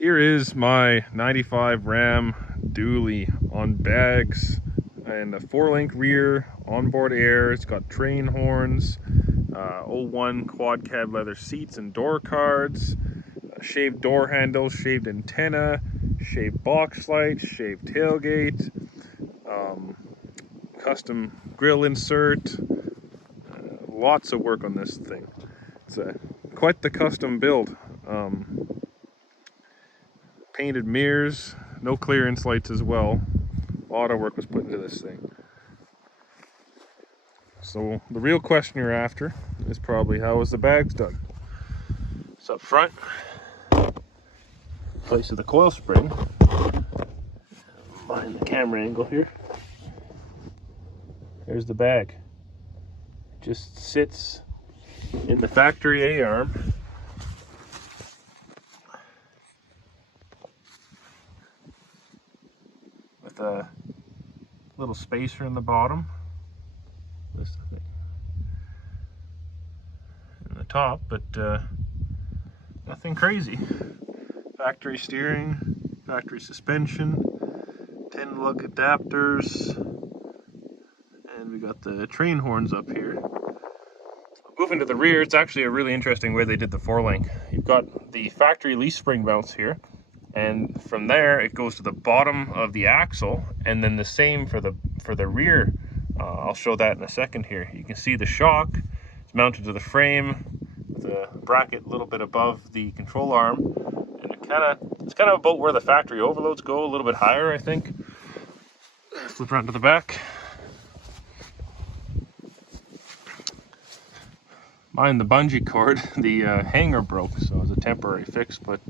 Here is my 95 Ram dually on bags and a 4-link rear, onboard air. It's got train horns, 01 quad cab leather seats and door cards, shaved door handles, shaved antenna, shaved box light, shaved tailgate, custom grill insert. Lots of work on this thing. It's quite the custom build. Painted mirrors, no clearance lights as well. A lot of work was put into this thing. So the real question you're after is probably, how was the bags done? So up front, place of the coil spring, behind the camera angle here. There's the bag. Just sits in the factory A-arm. With a little spacer in the bottom. This thing. In the top, but nothing crazy. Factory steering, factory suspension, 10 lug adapters, and we got the train horns up here. Moving to the rear, it's actually a really interesting way they did the 4-link. You've got the factory leaf spring mounts here, and from there it goes to the bottom of the axle, and then the same for the rear. I'll show that in a second here. You can see the shock is mounted to the frame with a bracket a little bit above the control arm, and it's kind of about where the factory overloads go, a little bit higher, I think. Flip around to the back. Mine, the bungee cord, the hanger broke, so it was a temporary fix, but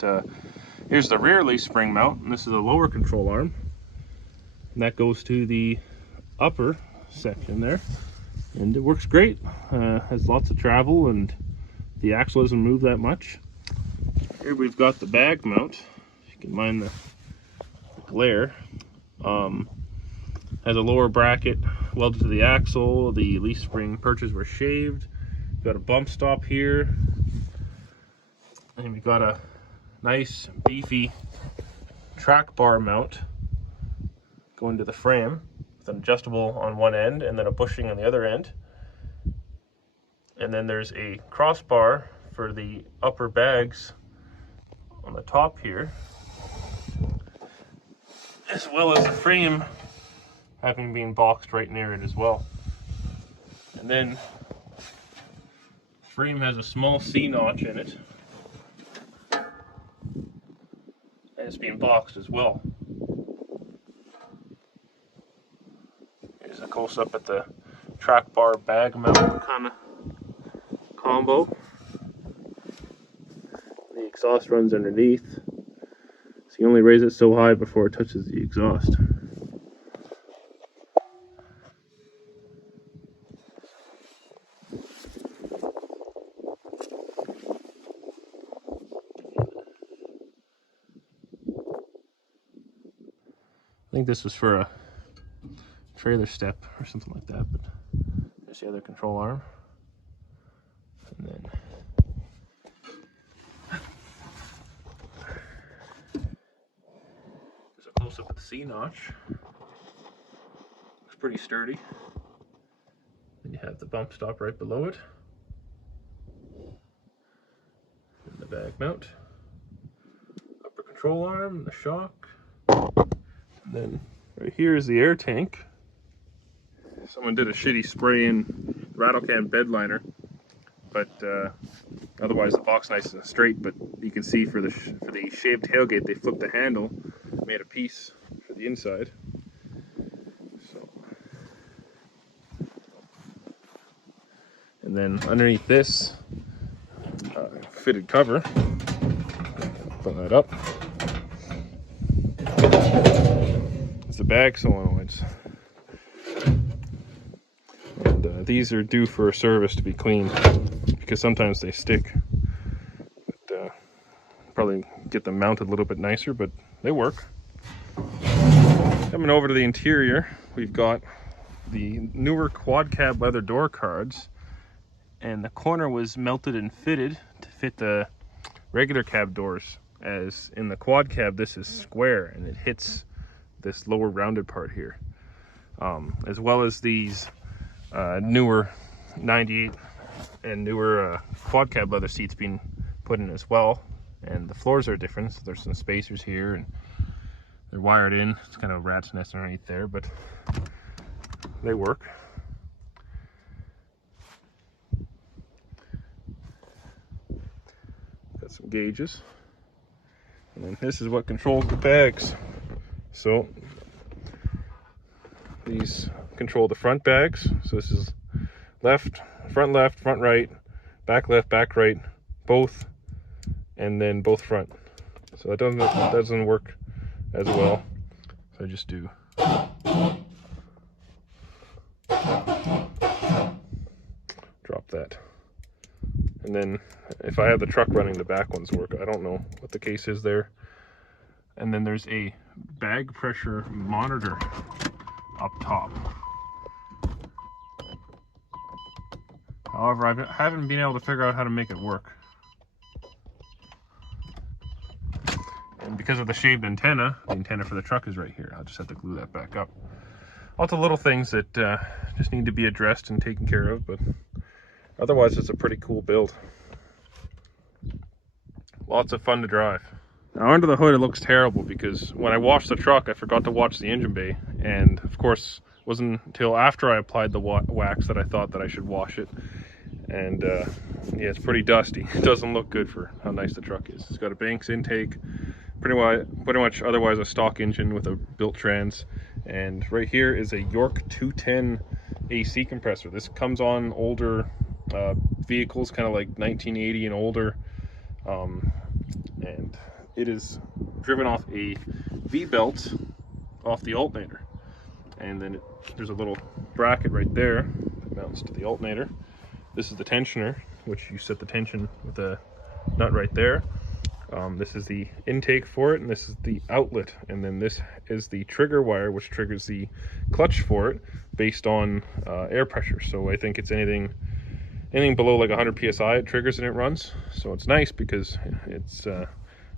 here's the rear leaf spring mount, and this is a lower control arm. And that goes to the upper section there, and it works great. Has lots of travel, and the axle doesn't move that much. Here we've got the bag mount, if you can mind the glare. Has a lower bracket welded to the axle. The leaf spring perches were shaved. Got a bump stop here, and we've got a nice beefy track bar mount going to the frame with an adjustable on one end and then a bushing on the other end. And then there's a crossbar for the upper bags on the top here, as well as the frame having been boxed right near it as well. And then frame has a small C-notch in it, and it's being boxed as well. Here's a close-up at the track bar bag mount kind of combo. The exhaust runs underneath, so you only raise it so high before it touches the exhaust. I think this was for a trailer step or something like that, but there's the other control arm. And then there's a close-up at the C-notch. Looks pretty sturdy. Then you have the bump stop right below it. And the bag mount. Upper control arm, the shock. And then right here is the air tank. Someone did a shitty spray in rattle can bed liner, but otherwise the box nice and straight. But you can see for the shaved tailgate, they flipped the handle, made a piece for the inside. So, and then underneath this fitted cover, put that up. The bag solenoids, and these are due for a service to be cleaned because sometimes they stick, but probably get them mounted a little bit nicer, but they work. Coming over to the interior, we've got the newer quad cab leather door cards, and the corner was melted and fitted to fit the regular cab doors. as in the quad cab this is square and it hits this lower rounded part here, as well as these newer 98 and newer quad cab leather seats being put in as well, and the floors are different, so there's some spacers here and they're wired in. It's kind of a rat's nest underneath there, but they work. Got some gauges, and then this is what controls the bags. So these control the front bags. So this is left, front, right, back left, back right, both, and then both front. So that doesn't work as well. So I just do drop that. And then if I have the truck running, the back ones work. I don't know what the case is there. And then there's a bag pressure monitor up top. However, I haven't been able to figure out how to make it work. And because of the shaved antenna, the antenna for the truck is right here. I'll just have to glue that back up. Lots of little things that just need to be addressed and taken care of, but otherwise it's a pretty cool build. Lots of fun to drive. Now under the hood it looks terrible because when I washed the truck I forgot to watch the engine bay, and of course it wasn't until after I applied the wax that I thought that I should wash it. And yeah, it's pretty dusty. It doesn't look good for how nice the truck is. It's got a Banks intake, pretty much otherwise a stock engine with a built trans. And right here is a York 210 AC compressor. This comes on older vehicles, kind of like 1980 and older. And it is driven off a V-belt off the alternator. And then there's a little bracket right there that mounts to the alternator. This is the tensioner, which you set the tension with a nut right there. This is the intake for it, and this is the outlet. And then this is the trigger wire, which triggers the clutch for it based on air pressure. So I think it's anything below like 100 psi it triggers and it runs. So it's nice because it's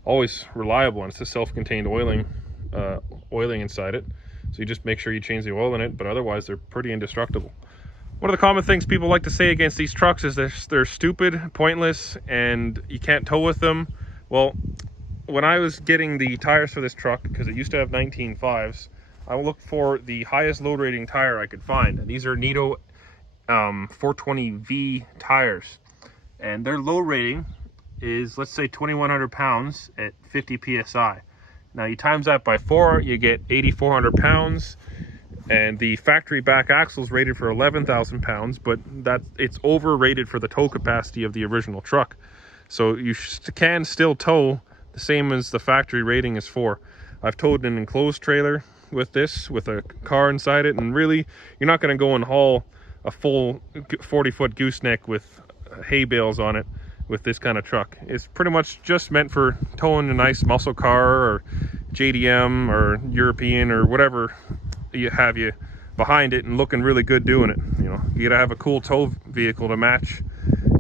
always reliable, and it's a self-contained oiling inside it. So you just make sure you change the oil in it, but otherwise they're pretty indestructible. One of the common things people like to say against these trucks is they're stupid, pointless, and you can't tow with them. Well, when I was getting the tires for this truck, because it used to have 19.5s, I looked for the highest load rating tire I could find. And these are Nitto 420V tires. And their load rating is, let's say, 2,100 pounds at 50 PSI. Now you times that by 4, you get 8,400 pounds. And the factory back axle is rated for 11,000 pounds, but it's overrated for the tow capacity of the original truck. So you can still tow the same as the factory rating is for. I've towed an enclosed trailer with this, with a car inside it, and really, you're not going to go and haul a full 40-foot gooseneck with hay bales on it with this kind of truck. It's pretty much just meant for towing a nice muscle car or JDM or European or whatever you have behind it and looking really good doing it. You know, you gotta have a cool tow vehicle to match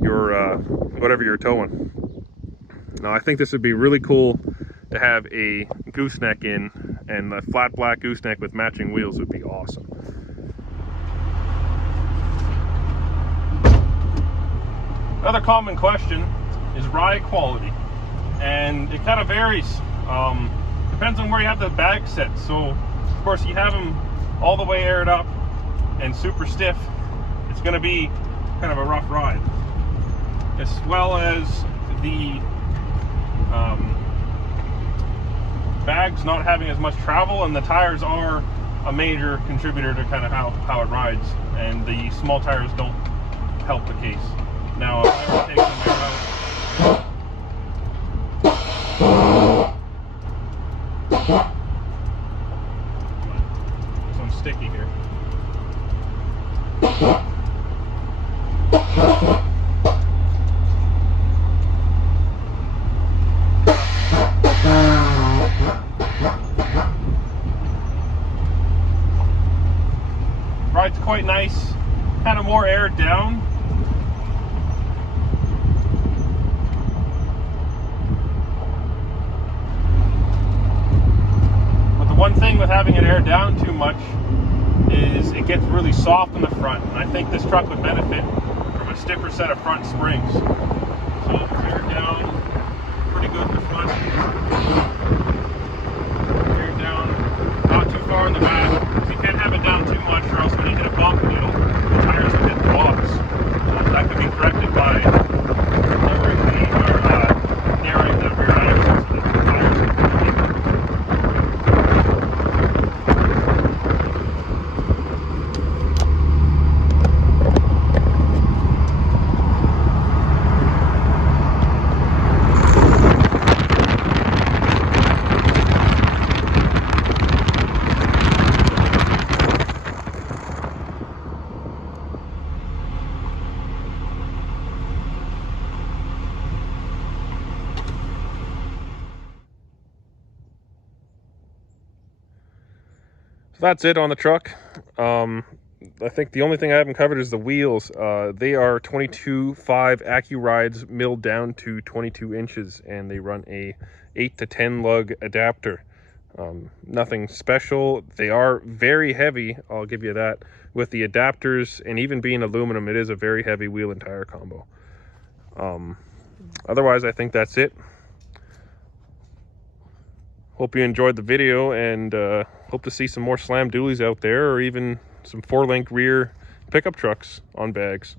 your whatever you're towing. Now I think this would be really cool to have a gooseneck in, and a flat black gooseneck with matching wheels would be awesome. Another common question is ride quality, and it kind of varies. Depends on where you have the bag set. So of course, you have them all the way aired up and super stiff, it's going to be kind of a rough ride. As well as the bags not having as much travel, and the tires are a major contributor to kind of how it rides, and the small tires don't help the case. Now, I've never taken them out. Sticky here. Ride's quite nice, kind of more aired down. having it air down too much is it gets really soft in the front, and I think this truck would benefit from a stiffer set of front springs. So air down pretty good in the front, air down not too far in the back, because you can't have it down too much, or else when you hit a bump, the tires will hit the box. That could be corrected by lowering narrowing the rear axle so that the tires can that's it on the truck. I think the only thing I haven't covered is the wheels. They are 22.5 AccuRides milled down to 22 inches, and they run a 8 to 10 lug adapter. Nothing special. They are very heavy, I'll give you that. With the adapters, and even being aluminum, it is a very heavy wheel and tire combo. Otherwise, I think that's it. Hope you enjoyed the video, and hope to see some more slam dualies out there, or even some 4-link rear pickup trucks on bags.